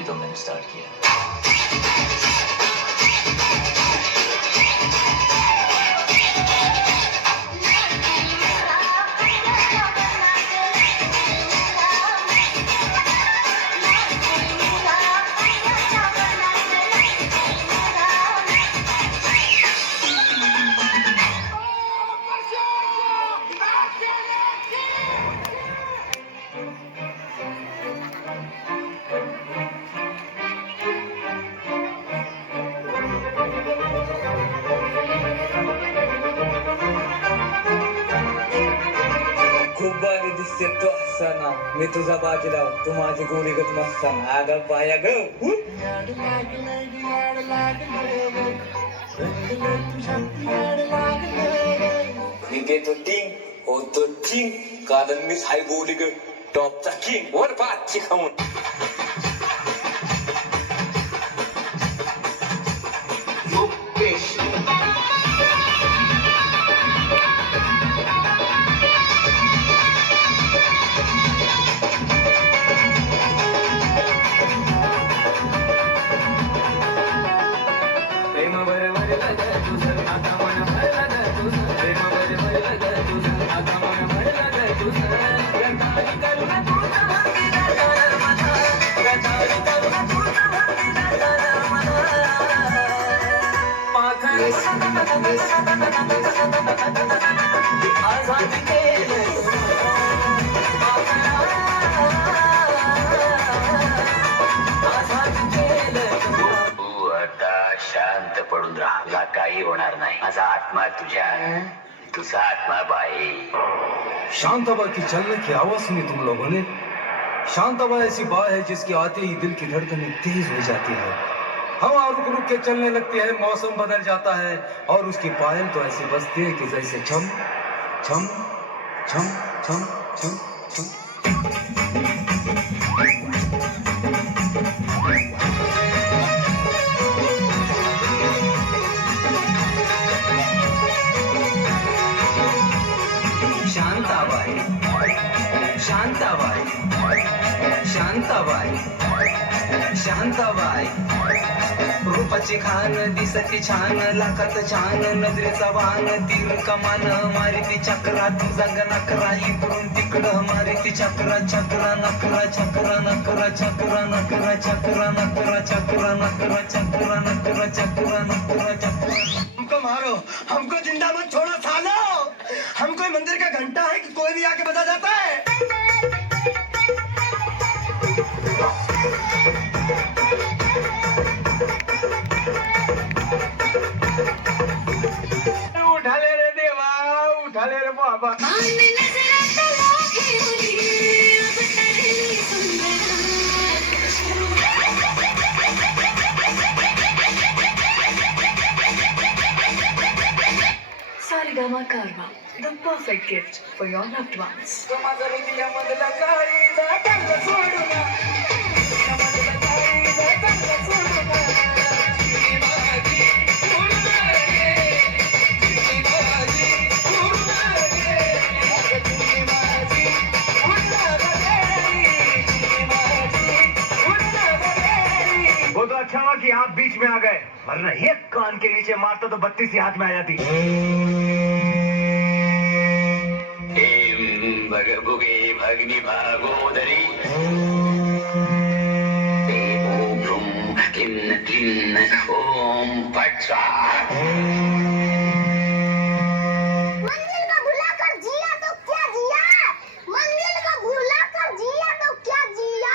भी तो मैंने start KIA. खूप बारी दिसते तो हसताना मी तुझा बाजीराव तू माझी गोरीगत मस्ताना आग पाया ग मी देतो टिंग होतो चिंग कारण मी हाय गोरी ग टॉपचा किंग वर पाच खाऊन शांत पडून राहा काही होणार नाही माझा आत्मा तुझा आत्मा बाई शांताबा की चलने की आवाज सुनी तुम लोगों ने। शांताबा ऐसी बात है जिसके आते ही दिल की धड़कनें तेज हो जाती है, हवा रुक रुक के चलने लगती है, मौसम बदल जाता है और उसकी पायल तो ऐसी बजती है कि जैसे छम छम छम छम छम छम। शांताबाई शांताबाई शांताबाई शांताबाई रूपाची खान दिसती छान लाखात छान नजरेचा वान तीर कमान मारिती चक्रा तुझा नकरा इकडून तिकडं मारिती चक्रा चक्रा नकरा चक्रा नकरा चक्रा नकरा चक्रा नकरा चक्रा नकरा चक्रा नकरा चक्रा नकरा चक्रा। हमको मारो, हमको जिंदा मत छोड़ो सालो। हम कोई मंदिर का घंटा है कि कोई भी आके बजा जाता है। उठाले रे देवा उठाले रे बाबा Sarigama Karma, the perfect gift for your loved ones. वो तो अच्छा हुआ कि आप बीच में आ गए, वरना एक कान के नीचे मारता तो 32 ही हाथ में आ जाती। भगभुगे भग्नि भागोदरी ओम भ्रूम क्लीं क्लीं ओम फट स्वाहा। मंदिर को भुलाकर जिया तो क्या जिया, मंदिर को भुलाकर जिया तो क्या जिया।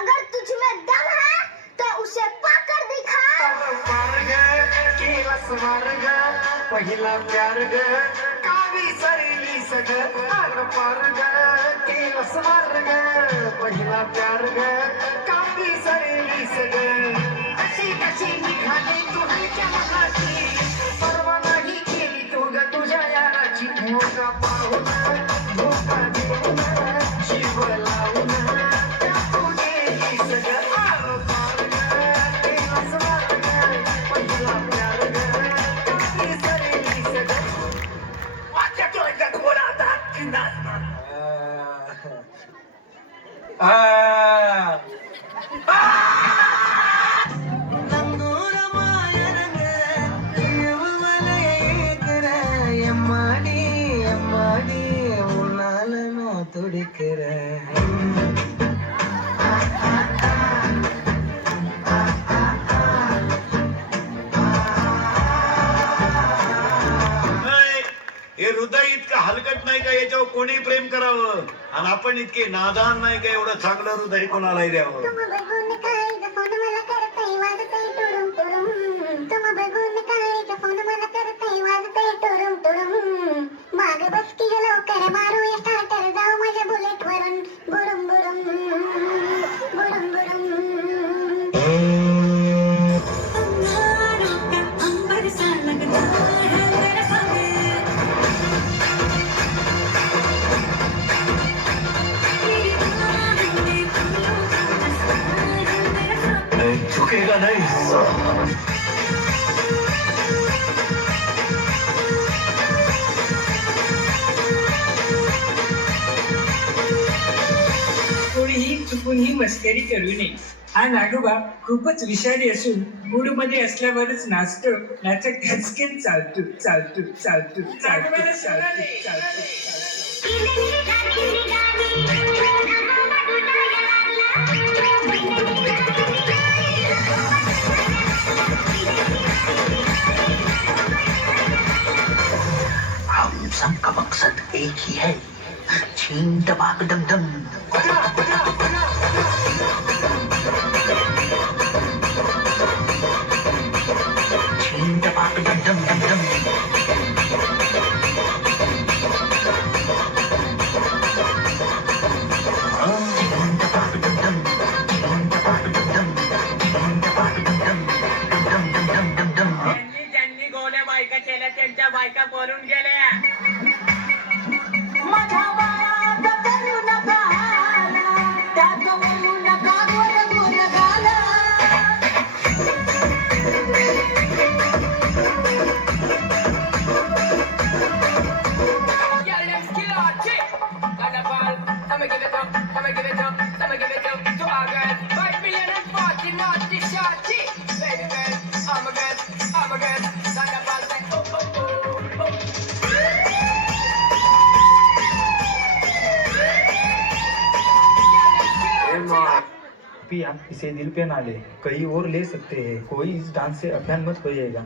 अगर तुझ में दम है तो उसे पाकर दिखा। पहिला प्यार ग कावी सरेली सग आग पार ग केलस मार ग पहिला प्यार ग कावी सरेली सग अशी कशी निघाली तू हलक्या मनाची परवा नाही केली तू ग तुझ्या याराची धोका पाहून धोका देऊन जीव लावून त्या तू गेली सग आग पार ग केलस मार ग पहिला प्यार ग कावी सरेली सग वाच्या तोंडा घोडा दाखणार गाडी उन्हाला ना थोडी कर हे हृदय इतकं हलकट नाही का याच्यावर कोणी प्रेम करावं आणि आपण इतके नादान नाही का एवढं चांगलं हृदय कोणालाही द्यावं तुम बघून काय फोन मला करतय वाजतय टुरुम टुरुम तुम बघून काय फोन मला करतय वाजतय टुरुम टुरुम माग बस की ग लवकर मारूया स्टार्टर जाऊ माझ्या बुलेट वरून बुरुम बुरुम बुरुम बुरुम अंबर सा लगता है तेरा हमें झुकेगा नहीं कोणीही चुकून ही मस्करी करू नये हा नागोबा खूपच विषारी असून मूड मध्ये असल्यावरच नाचतो नाचक खचकेन चालतो चालतो चालतो चालतो चालतो चालतो हम सबका मकसद एक ही है छीन टपाक डम डम छीन टपाक डम डम डम डम छीन टपाक डम डम छीन टपाक डम डम छीन टपाक डम डम डम डम डम डम डम ज्यांनी ज्यांनी गोल्या बायका केल्या त्यांच्या बायका पळून गेल्या माझ्या बाळात करू नका हाला, त्यात वळू नका गोड गोड गाला. पिया इसे दिल पे ना ले कहीं और ले सकते हैं कोई इस डांस से अफैन मत होइएगा